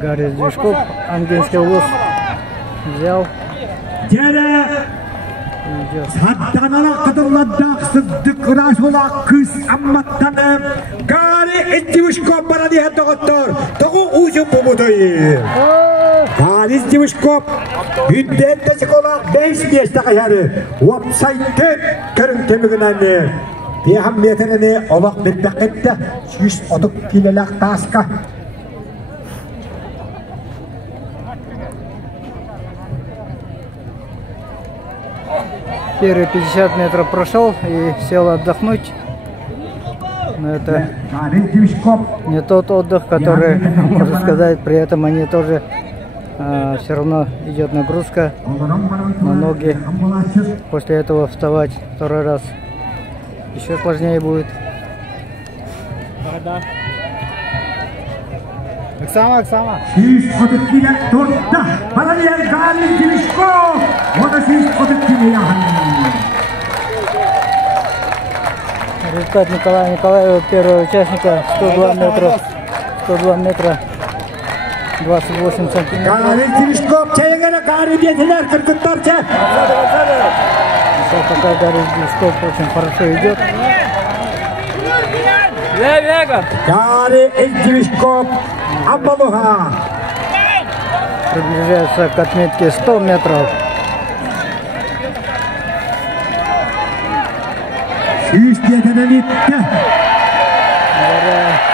Гарри Движков, Ангельский улус взял. Саттанала кадалладдақ сыддық расулақ күз амматтанып, Гарри Движков бара дейін тоғыттыр, тоғы ұзын бұмыдайы. Гарри Движков үндетті шықолақ 5 местіға әрі, уапсайттен көрін кемігін әне. Бейхам метріне олақ бетбәқетті 130 келелек тасқа. Первые 50 метров прошел и сел отдохнуть. Но это не тот отдых, который, можно сказать, при этом они тоже все равно идет нагрузка на ноги. После этого вставать второй раз еще сложнее будет. Оксана. Результат Николая Николаева, первого участника, 102 метра, 28 сантиметров. Пока Гарри Движков очень хорошо идет. Гарри Движков приближается к отметке 100 метров.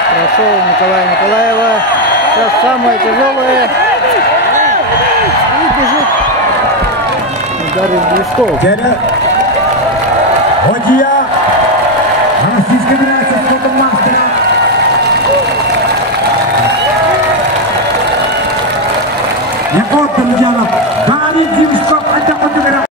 Прошел Николая Николаева. Сейчас самое тяжелое. И бежит Гарри Движков. Яков Помидянов.